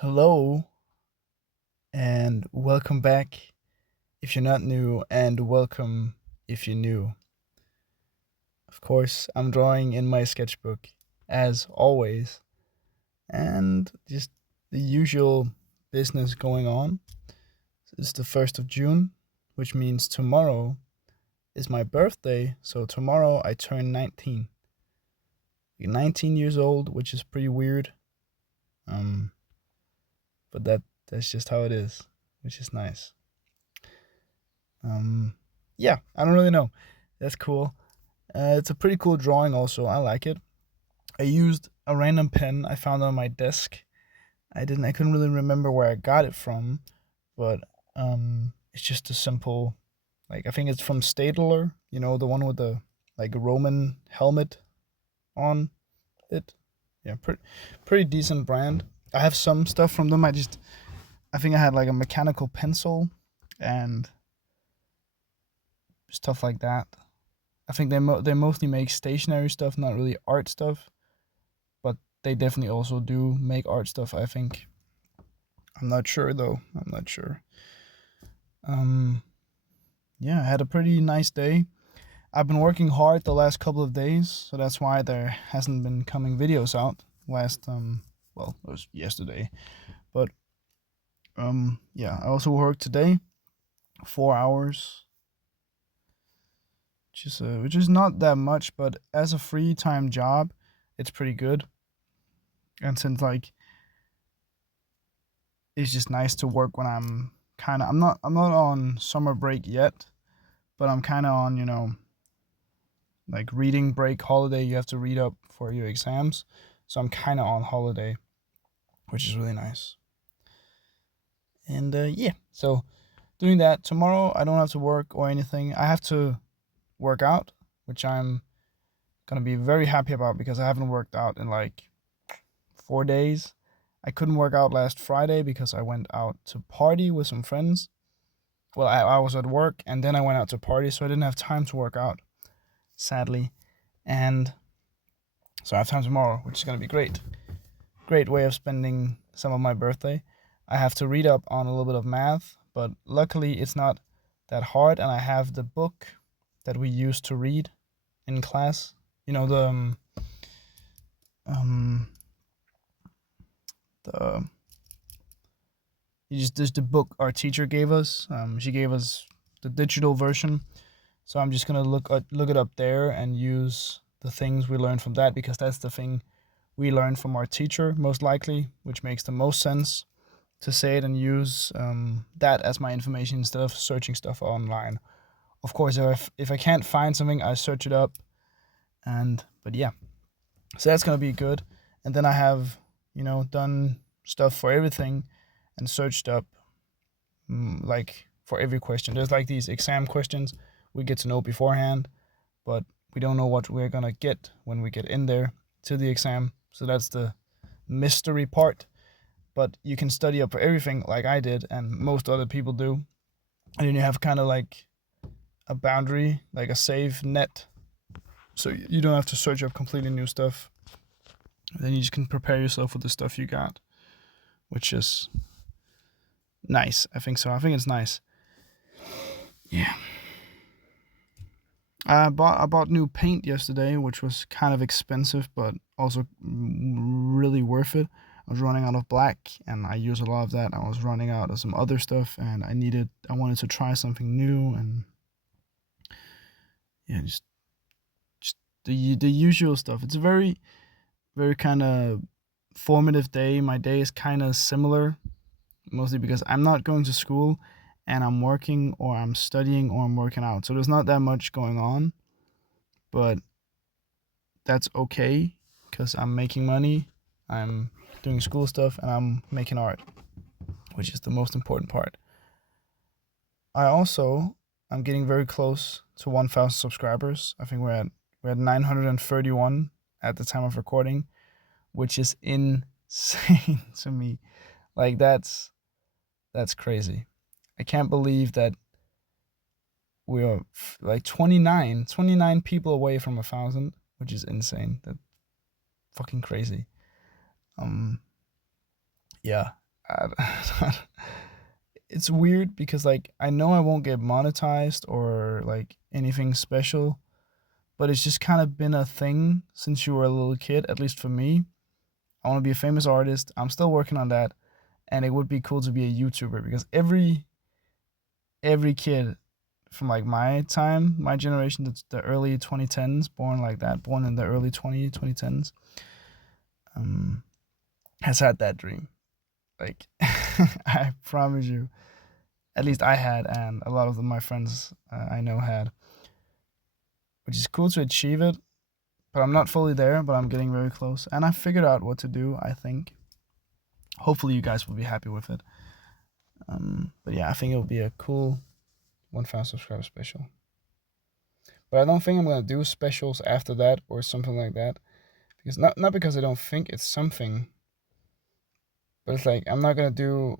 Hello and welcome back if you're not new, and welcome if you're new. Of course, I'm drawing in my sketchbook as always, and just the usual business going on. It's the 1st of June, which means tomorrow is my birthday. So tomorrow I turn 19. 19 years old, which is pretty weird. Um, but that's just how it is, which is nice. Um, yeah, I don't really know. That's cool. It's a pretty cool drawing. Also, I like it. I used a random pen I found on my desk. I couldn't really remember where I got it from, but it's just a simple, like I think it's from Stadler. You know, the one with the like Roman helmet on it. Yeah, pretty decent brand. I have some stuff from them. I think I had like a mechanical pencil and stuff like that. I think they mostly make stationary stuff, not really art stuff, but they definitely also do make art stuff. I think. I'm not sure though. I'm not sure. Um, yeah, I had a pretty nice day. I've been working hard the last couple of days, so that's why there hasn't been coming videos out. Well, it was yesterday, but yeah, I also worked today, 4 hours, which is not that much, but as a free time job, it's pretty good. And since like it's just nice to work when I'm not on summer break yet, but I'm kind of on, like reading break holiday. You have to read up for your exams. So I'm kind of on holiday, which is really nice. And yeah, so doing that tomorrow, I don't have to work or anything. I have to work out, which I'm going to be very happy about because I haven't worked out in like 4 days. I couldn't work out last Friday because I went out to party with some friends. Well, I was at work and then I went out to party, so I didn't have time to work out, sadly. And so I have time tomorrow, which is going to be great. Great way of spending some of my birthday. I have to read up on a little bit of math, but luckily it's not that hard, and I have the book that we used to read in class. You know um the just the book our teacher gave us. She gave us the digital version, so I'm just gonna look it up there and use the things we learned from that because that's the thing we learned from our teacher most likely, which makes the most sense to say it and use that as my information instead of searching stuff online. Of course, if I can't find something, I search it up, and but yeah, so that's gonna be good. And then I have done stuff for everything and searched up like for every question. There's like these exam questions we get to know beforehand, but we don't know what we're gonna get when we get in there to the exam. So that's the mystery part. But you can study up for everything like I did and most other people do. And then you have kind of like a boundary, like a safe net. So you don't have to search up completely new stuff. Then you just can prepare yourself with the stuff you got, which is nice. I think so. I think it's nice. Yeah. I bought new paint yesterday, which was kind of expensive, but also really worth it. I was running out of black, and I use a lot of that. I was running out of some other stuff, and I wanted to try something new, and yeah, just the usual stuff. It's a very very kind of formative day. My day is kind of similar, mostly because I'm not going to school, and I'm working or I'm studying or I'm working out. So there's not that much going on, but that's okay because I'm making money, I'm doing school stuff, and I'm making art, which is the most important part. I'm getting very close to 1,000 subscribers. I think we're at 931 at the time of recording, which is insane to me. Like that's crazy. I can't believe that we are like 29 people away from 1,000, which is insane. That fucking crazy. Um, yeah. It's weird because like I know I won't get monetized or like anything special, but it's just kind of been a thing since you were a little kid, at least for me. I want to be a famous artist. I'm still working on that, and it would be cool to be a YouTuber because every kid from like my time, my generation, the early 2010s, born like that, born in the early 2010s, um, has had that dream. Like, I promise you, at least I had, and a lot of my friends I know had, which is cool to achieve it. But I'm not fully there, but I'm getting very close, and I figured out what to do. I think. Hopefully, you guys will be happy with it. But yeah, I think it'll be a cool 1,000 subscriber special. But I don't think I'm gonna do specials after that or something like that. Because not because I don't think it's something, but it's like I'm not gonna do.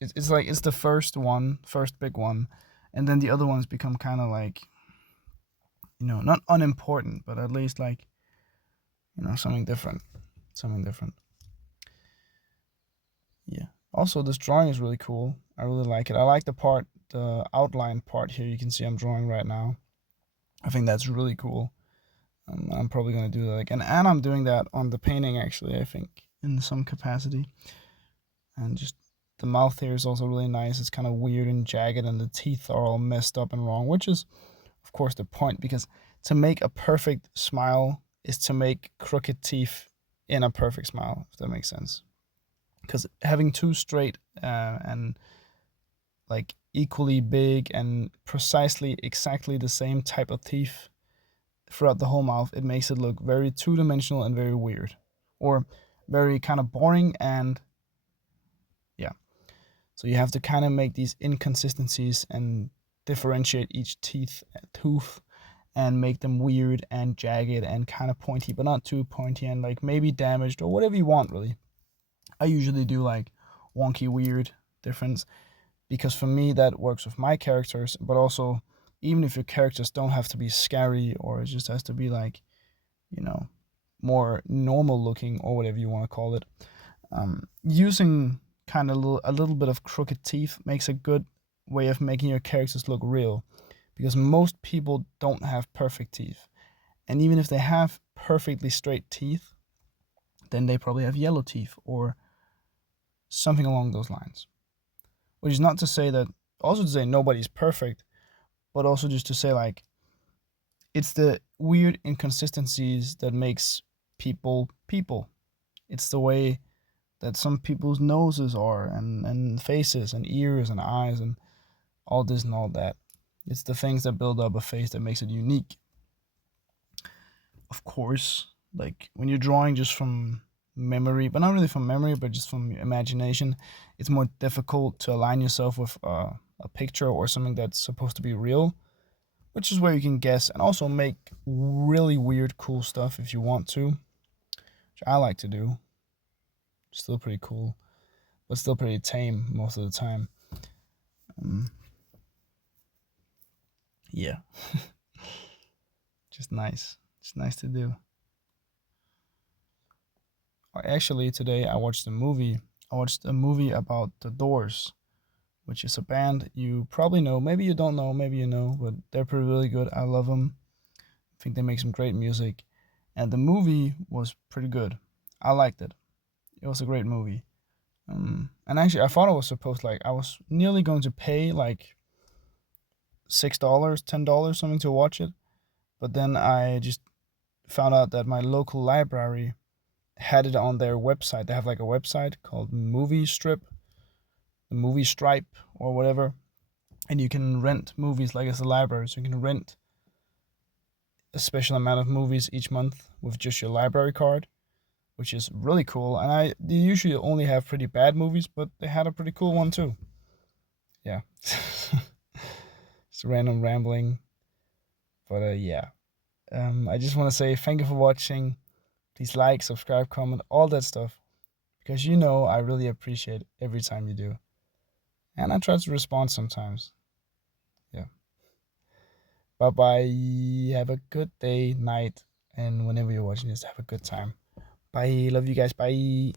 It's like it's the first one, first big one, and then the other ones become kind of like not unimportant, but at least like something different, something different. Yeah. Also, this drawing is really cool. I really like it. I like the outline part here. You can see I'm drawing right now. I think that's really cool. I'm probably gonna do that again, and I'm doing that on the painting actually. I think in some capacity, and just the mouth here is also really nice. It's kind of weird and jagged, and the teeth are all messed up and wrong, which is, of course, the point because to make a perfect smile is to make crooked teeth in a perfect smile. If that makes sense, because having two straight and like equally big and precisely exactly the same type of teeth throughout the whole mouth, it makes it look very two-dimensional and very weird, or very kind of boring. And yeah, so you have to kind of make these inconsistencies and differentiate each tooth and make them weird and jagged and kind of pointy, but not too pointy and like maybe damaged or whatever you want really. I usually do like wonky, weird difference because for me that works with my characters, but also even if your characters don't have to be scary or it just has to be like, you know, more normal looking or whatever you want to call it. Using kind of a little bit of crooked teeth makes a good way of making your characters look real because most people don't have perfect teeth. And even if they have perfectly straight teeth, then they probably have yellow teeth or something along those lines. Which is not to say that, also to say nobody's perfect, but also just to say like it's the weird inconsistencies that makes people people. It's the way that some people's noses are and faces and ears and eyes and all this and all that. It's the things that build up a face that makes it unique. Of course, like when you're drawing just from memory, but not really from memory, but just from imagination, it's more difficult to align yourself with a picture or something that's supposed to be real, which is where you can guess and also make really weird, cool stuff if you want to, which I like to do. Still pretty cool, but still pretty tame most of the time. Um, yeah, just nice. It's nice to do. Actually, today I watched a movie. I watched a movie about The Doors, which is a band you probably know. Maybe you don't know, maybe you know, but they're pretty really good. I love them. I think they make some great music. And the movie was pretty good. I liked it. It was a great movie. And actually, I thought I was supposed like I was nearly going to pay like $6, $10, something to watch it, but then I just found out that my local library had it on their website. They have like a website called Movie Strip, the Movie Stripe, or whatever, and you can rent movies like it's a library, so you can rent a special amount of movies each month with just your library card, which is really cool. And they usually only have pretty bad movies, but they had a pretty cool one too. Yeah. It's random rambling, but yeah. I just want to say thank you for watching. Please like, subscribe, comment, all that stuff, because I really appreciate every time you do, and I try to respond sometimes. Yeah. Bye bye. Have a good day, night, and whenever you're watching this, have a good time. Bye. Love you guys. Bye.